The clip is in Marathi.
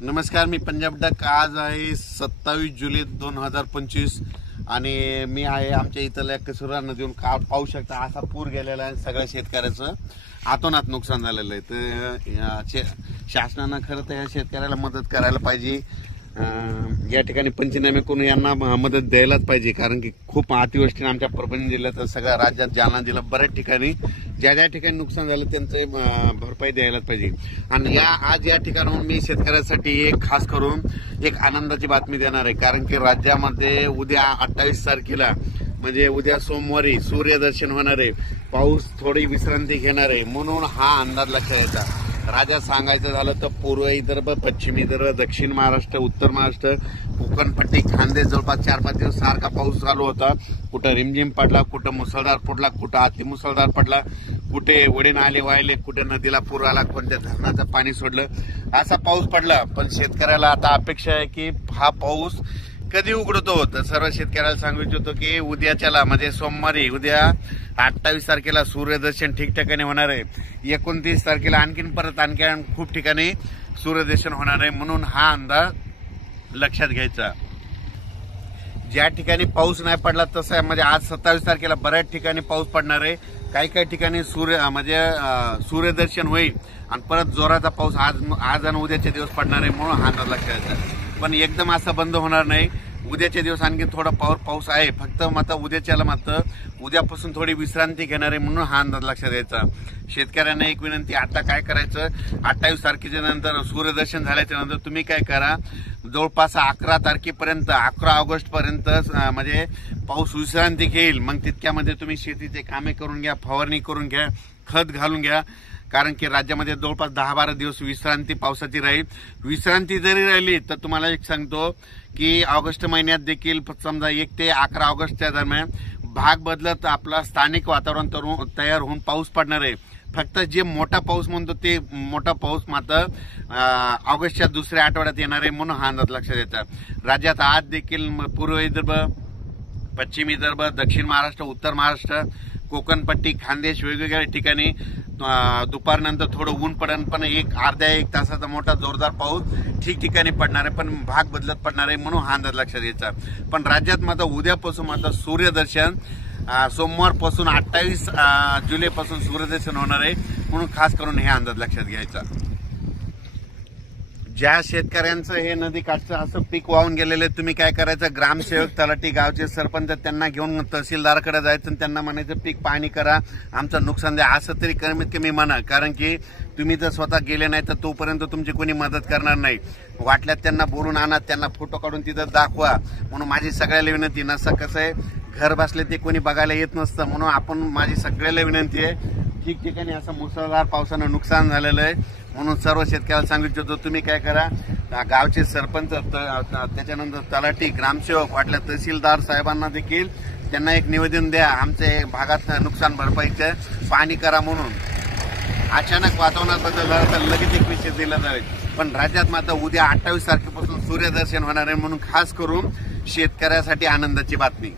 नमस्कार, मी पंजाब डक। आज आहे 27 जुलै 2025 आणि मी आहे आमच्या इथल्या कसुरा नदीवरून पाहू शकता असा पूर गेलेला आहे। सगळ्या शेतकऱ्याचं आतोनात नुकसान झालेलं आहे। तर शासनानं खरं तर या शेतकऱ्याला मदत करायला पाहिजे। या ठिकाणी पंचनामे करून यांना मदत द्यायलाच पाहिजे, कारण की खूप अतिवृष्टीने आमच्या परभणी जिल्ह्यात सगळ्या राज्यात जालना जिल्हा बऱ्याच ठिकाणी ज्या ठिकाणी नुकसान झालं त्यांचे भरपाई द्यायलाच पाहिजे। आणि आज या ठिकाणाहून मी शेतकऱ्यांसाठी एक खास करून एक आनंदाची बातमी देणार आहे, कारण की राज्यामध्ये उद्या 28 तारखेला म्हणजे उद्या सोमवारी सूर्यदर्शन होणार आहे। पाऊस थोडी विश्रांती घेणार आहे, म्हणून हा अंदाज लक्षात यायचा। राज्यात सांगायचं झालं तर पूर्व विदर्भ, पश्चिम विदर्भ, दक्षिण महाराष्ट्र, उत्तर महाराष्ट्र, कोकणपट्टी, खानदेश जवळपास 4-5 दिवस सारखा पाऊस चालू होता। कुठं रिमझिम पडला, कुठं मुसळधार पडला, कुठं अतिमुसळधार पडला, कुठे वडे नाले वाहिले, कुठे नदीला पूर आला, कोणत्या धरणाचं पाणी सोडलं, असा पाऊस पडला। पण शेतकऱ्याला आता अपेक्षा आहे की हा पाऊस कधी उघडतो। तर सर्व शेतकऱ्याला सांगू इच्छितो की उद्याच्याला म्हणजे सोमवारी उद्या 28 तारखेला सूर्यदर्शन ठिकठिकाणी होणार आहे। 29 तारखेला आणखीन खूप ठिकाणी सूर्यदर्शन होणार आहे, म्हणून हा अंदाज लक्षात घ्यायचा। ज्या ठिकाणी पाऊस नाही पडला तसं म्हणजे आज 27 तारखेला बऱ्याच ठिकाणी पाऊस पडणार आहे। काही ठिकाणी सूर्यदर्शन होईल आणि परत जोराचा पाऊस आज आणि उद्याचे दिवस पडणार आहे, म्हणून हा अंदाज लक्षात घ्यायचा। पण एकदम असं बंद होणार नाही। उद्याचे दिवस आणखी थोडा पाऊस आहे, फक्त मात्र उद्याच्याला मात्र उद्यापासून थोडी विश्रांती घेणार आहे, म्हणून हा अंदाज लक्षात घ्यायचा। शेतकऱ्यांना एक विनंती, आता काय करायचं, 28 तारखेच्या नंतर सूर्यदर्शन झाल्याच्या नंतर तुम्ही काय करा, जवळपास 11 तारखेपर्यंत 11 ऑगस्ट पर्यंत म्हणजे पाऊस विश्रांती घेईल। मग तितक्यामध्ये तुम्ही शेतीचे कामे करून घ्या, फवारणी करून घ्या, खत घालून घ्या, कारण की राज्यामध्ये जवळपास 10-12 दिवस विश्रांती पावसाची राहील। विश्रांती जरी राहिली तर तुम्हाला एक सांगतो की ऑगस्ट महिन्यात देखील समजा 1 ते 11 ऑगस्टच्या दरम्यान भाग बदलत आपला स्थानिक वातावरण तयार होऊन पाऊस पडणार आहे। फक्त जे मोठा पाऊस म्हणतो ते मोठा पाऊस मात्र ऑगस्टच्या दुसऱ्या आठवड्यात येणार आहे, म्हणून हा अंदाज लक्षात येतात। राज्यात आज देखील पूर्व विदर्भ, पश्चिम विदर्भ, दक्षिण महाराष्ट्र, उत्तर महाराष्ट्र, कोकणपट्टी, खानदेश वेगवेगळ्या ठिकाणी दुपारनंतर थोडं ऊन पडेल, पण अर्ध्या एक तासाचा मोठा जोरदार पाऊस ठिकठिकाणी पडणार आहे, पण भाग बदलत पडणार आहे, म्हणून हा अंदाज लक्षात घ्यायचा। पण राज्यात मात्र उद्यापासून मात्र सूर्यदर्शन सोमवारपासून 28 जुलैपासून सूर्यदर्शन होणार आहे, म्हणून खास करून हे अंदाज लक्षात घ्यायचा। ज्या शेतकऱ्यांचं हे नदी काठचं असं पीक वाहून गेलेले, तुम्ही काय करायचं, ग्रामसेवक, तलाठी, गावचे सरपंच त्यांना घेऊन तहसीलदाराकडे जायचं आणि त्यांना म्हणायचं पीक पाहणी करा, आमचं नुकसान द्या, असं तरी कमीत कमी म्हणा। कारण की तुम्ही जर स्वतः गेले नाही तर तोपर्यंत तुमची कोणी मदत करणार नाही। वाटल्यात त्यांना बोलून आणा, त्यांना फोटो काढून तिथं दाखवा। म्हणून माझी सगळ्याला विनंती, नसं कसं आहे घर बसले ते कोणी बघायला येत नसतं, म्हणून माझी सगळ्याला विनंती आहे, ठिकठिकाणी असं मुसळधार पावसानं नुकसान झालेलं आहे, म्हणून सर्व शेतकऱ्याला सांगितलं तुम्ही काय करा, गावचे सरपंच, त्याच्यानंतर तलाठी, ग्रामसेवक, वाटल्या तहसीलदार साहेबांना देखील त्यांना एक निवेदन द्या, आमचे भागात नुकसान भरपाईचं पाहणी करा। म्हणून अचानक वातावरणात बदल झाला तर लगेच एक विषय दिला जाईल। पण राज्यात मात्र उद्या 28 तारखेपासून सूर्यदर्शन होणार आहे, म्हणून खास करून शेतकऱ्यासाठी आनंदाची बातमी।